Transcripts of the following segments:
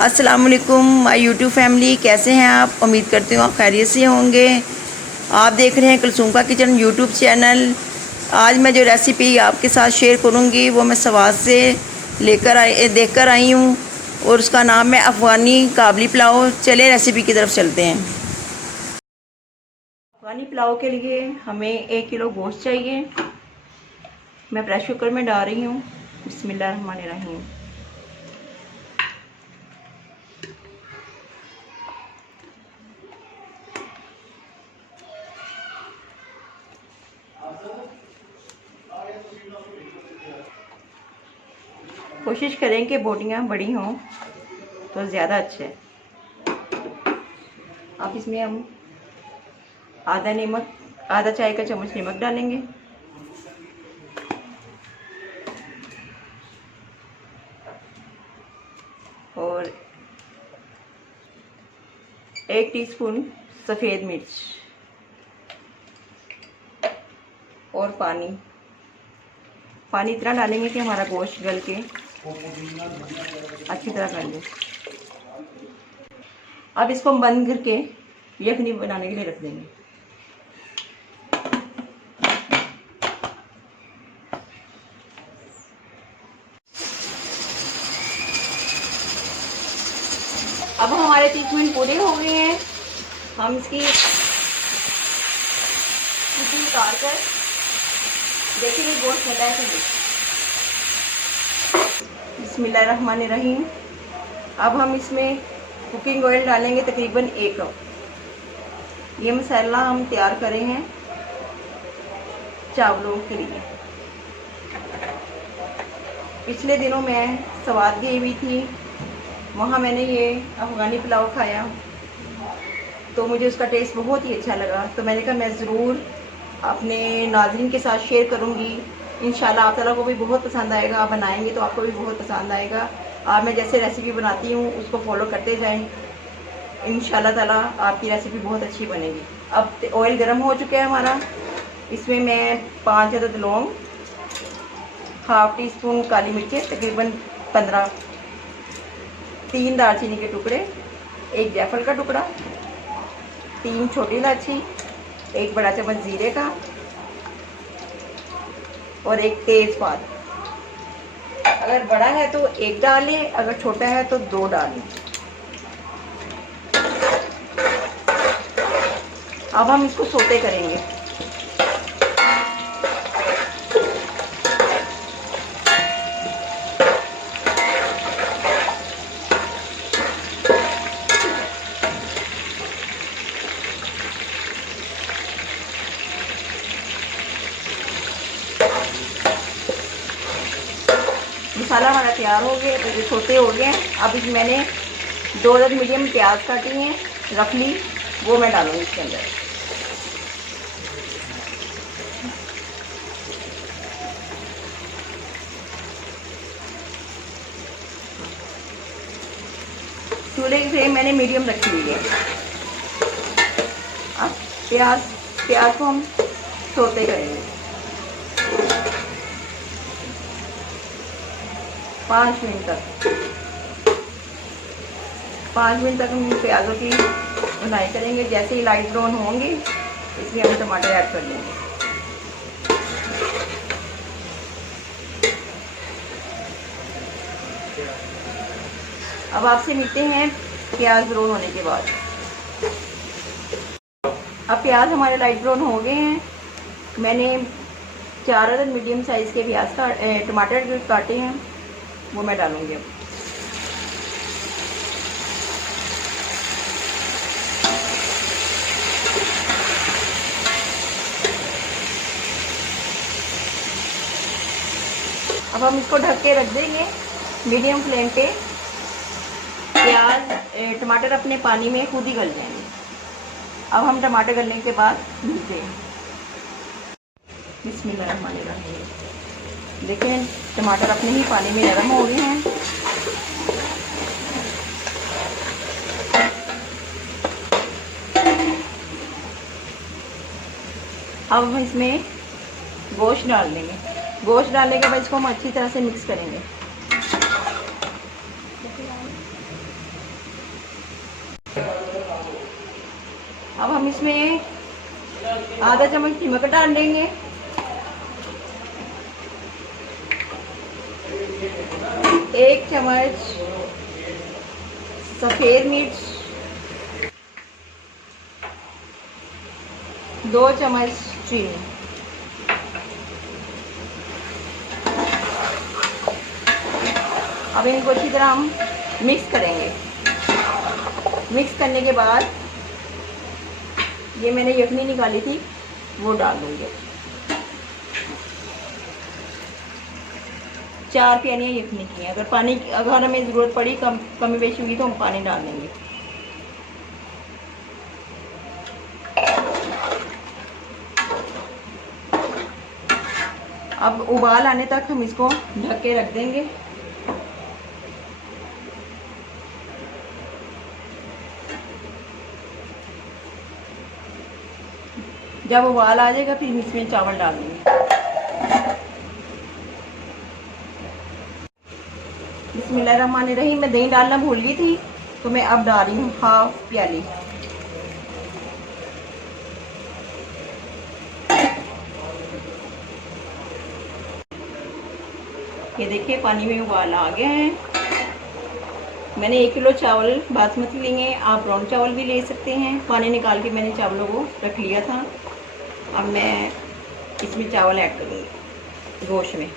अस्सलाम वालेकुम my YouTube family, कैसे हैं आप? उम्मीद करती हूँ आप खैरियत से होंगे। आप देख रहे हैं कुलसूम का किचन यूट्यूब चैनल। आज मैं जो रेसिपी आपके साथ शेयर करूँगी वो मैं सवाद से देखकर आई हूँ और उसका नाम है अफ़गानी काबली पुलाव। चलें रेसिपी की तरफ चलते हैं। अफ़गानी पुलाव के लिए हमें 1 किलो गोश्त चाहिए। मैं प्रेशर कुकर में डाल रही हूँ। बिस्मिल्लाहिर्रहमानिर्रहीम। कोशिश करें कि बोटियाँ बड़ी हों तो ज़्यादा अच्छा है। अब इसमें हम आधा चाय का चम्मच नमक डालेंगे। और 1 टीस्पून सफ़ेद मिर्च और पानी इतना डालेंगे कि हमारा गोश्त गल के अच्छी तरह कर ले। अब इसको हम बंद करके यखनी बनाने के लिए रख देंगे। अब हमारे 30 मिनट पूरे हो गए हैं। हम इसकी सीटी उतार कर देखेंगे गोश्त मिला है कि नहीं। बिस्मिल्लाहिर्रहमानिर्रहीम। अब हम इसमें कुकिंग ऑयल डालेंगे तकरीबन 1 कप। ये मसाला हम तैयार करे हैं चावलों के लिए। पिछले दिनों मैं सवाद गई हुई थी, वहाँ मैंने ये अफ़गानी पुलाव खाया तो मुझे उसका टेस्ट बहुत ही अच्छा लगा। तो मैंने कहा मैं ज़रूर अपने नाज़रीन के साथ शेयर करूँगी। इंशाल्लाह आप ताला को भी बहुत पसंद आएगा। आप बनाएंगे तो आपको भी बहुत पसंद आएगा। आप मैं जैसे रेसिपी बनाती हूँ उसको फॉलो करते जाएं। इंशाल्लाह ताला आपकी रेसिपी बहुत अच्छी बनेगी। अब ऑयल गर्म हो चुका है हमारा। इसमें मैं 5 अदद लौंग, हाफ़ टी स्पून काली मिर्चें तकरीबन 15, 3 दालचीनी के टुकड़े, 1 जायफल का टुकड़ा, 3 छोटी इलायची, 1 बड़ा चम्मच ज़ीरे का और 1 तेज़पात। अगर बड़ा है तो 1 डालें, अगर छोटा है तो 2 डालें। अब हम इसको सोते करेंगे। मसाला हमारा तैयार हो गया, तो सोते हो गए। अब इस मैंने 2 अदद मीडियम प्याज काटी हैं रफली, वो मैं डालूंगी इसके अंदर। चूल्हे की फ्लेम मैंने मीडियम रखी हुई है। अब प्याज को हम सोते करेंगे 5 मिनट तक। 5 मिनट तक हम प्याज़ों की भुनाई करेंगे। जैसे ही लाइट ब्राउन होंगे इसमें हम टमाटर ऐड कर देंगे। अब आपसे मिलते हैं प्याज ब्राउन होने के बाद। अब प्याज हमारे लाइट ब्राउन हो गए हैं। मैंने 4 अदद मीडियम साइज़ के प्याज का टमाटर जो काटे हैं वो मैं डालूंगी। अब हम इसको ढक के रख देंगे मीडियम फ्लेम पे। टमाटर अपने पानी में खुद ही गल जाएंगे। अब हम टमाटर गलने के बाद मिलते हैं। बिस्मिल्लाहिर्रहमानिर्रहीम। देखें टमाटर अपने ही पानी में नरम हो गए हैं। अब हम इसमें गोश्त डाल देंगे। गोश्त डालने के बाद इसको हम अच्छी तरह से मिक्स करेंगे। अब हम इसमें आधा चम्मच नमक डाल देंगे, 1 चम्मच सफ़ेद मिर्च, 2 चम्मच चीनी। अब इनको अच्छी तरह हम मिक्स करेंगे। मिक्स करने के बाद ये मैंने यखनी निकाली थी वो डाल दूँगी। 4 प्यालियाँ यखनी की हैं। अगर हमें ज़रूरत पड़ी कमी बेशी होगी तो हम पानी डाल देंगे। अब उबाल आने तक हम इसको ढक के रख देंगे। जब उबाल आ जाएगा फिर इसमें चावल डाल देंगे। बिस्मिल्लाहिर्रहमानिर्रहीम। मैं दही डालना भूल गई थी तो मैं अब डाल रही हूँ 1/2 प्याली। ये देखिए पानी में उबाल आ गया है। मैंने 1 किलो चावल बासमती लिए, आप ब्राउन चावल भी ले सकते हैं। पानी निकाल के मैंने चावलों को रख लिया था। अब मैं इसमें चावल ऐड करूँगी गोश्त में।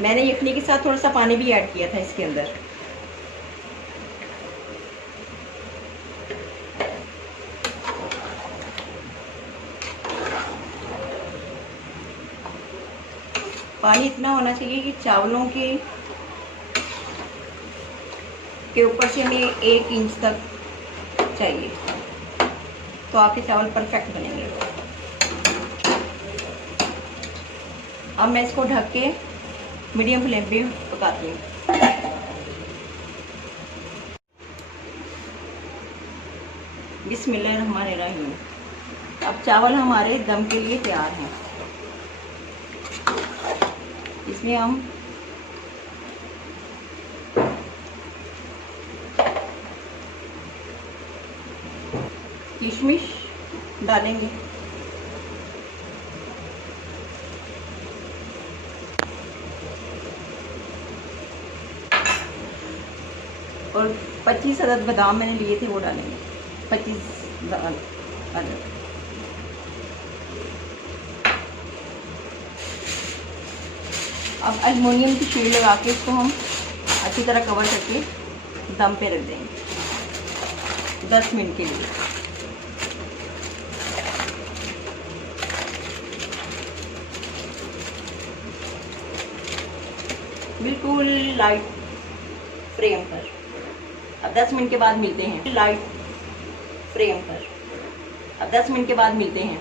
मैंने यखनी के साथ थोड़ा सा पानी भी ऐड किया था इसके अंदर। पानी इतना होना चाहिए कि चावलों के ऊपर से हमें 1 इंच तक चाहिए, तो आपके चावल परफेक्ट बनेंगे। अब मैं इसको ढक के मीडियम फ्लेम पे पकाती हूँ। बिस्मिल्लाहिर्रहमानिर्रहीम। अब चावल हमारे दम के लिए तैयार हैं। इसमें हम किशमिश डालेंगे, और 25 अदद बादाम मैंने लिए थे वो डालेंगे। 25 अदद। अब एल्युमिनियम की शीट लगा के इसको हम अच्छी तरह कवर करके दम पे रख देंगे 10 मिनट के लिए। बिल्कुल लाइट फ्लेम पर। अब 10 मिनट के बाद मिलते हैं। लाइट फ्लेम पर। अब 10 मिनट के बाद मिलते हैं।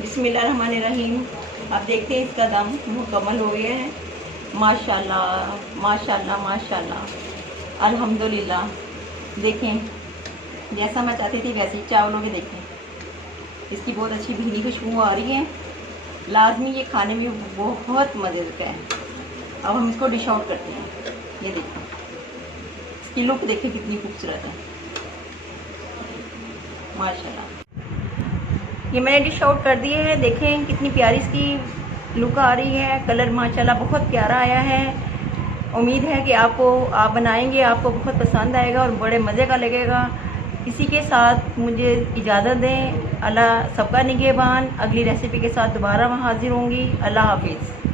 बिस्मिल्लाहिर्रहमानिर्रहीम। अब देखते हैं इसका दम मुकम्मल हो गया है। माशाल्लाह माशाल्लाह माशाल्लाह अल्हम्दुलिल्लाह। देखें जैसा मैं चाहती थी वैसे ही चावलों के देखें, इसकी बहुत अच्छी भीनी खुशबू आ रही है। लाजमी ये खाने में बहुत मज़े का है। अब हम इसको डिश आउट करते हैं। ये देखें इसकी लुक देखें कितनी खूबसूरत है माशाल्लाह। ये मैंने डिश आउट कर दिए हैं। देखें कितनी प्यारी इसकी लुक आ रही है। कलर माशाल्लाह बहुत प्यारा आया है। उम्मीद है कि आप बनाएंगे, आपको बहुत पसंद आएगा और बड़े मज़े का लगेगा। इसी के साथ मुझे इजाज़त दें। अल्लाह सबका निगहबान। अगली रेसिपी के साथ दोबारा मैं हाजिर होंगी। अल्लाह हाफिज़।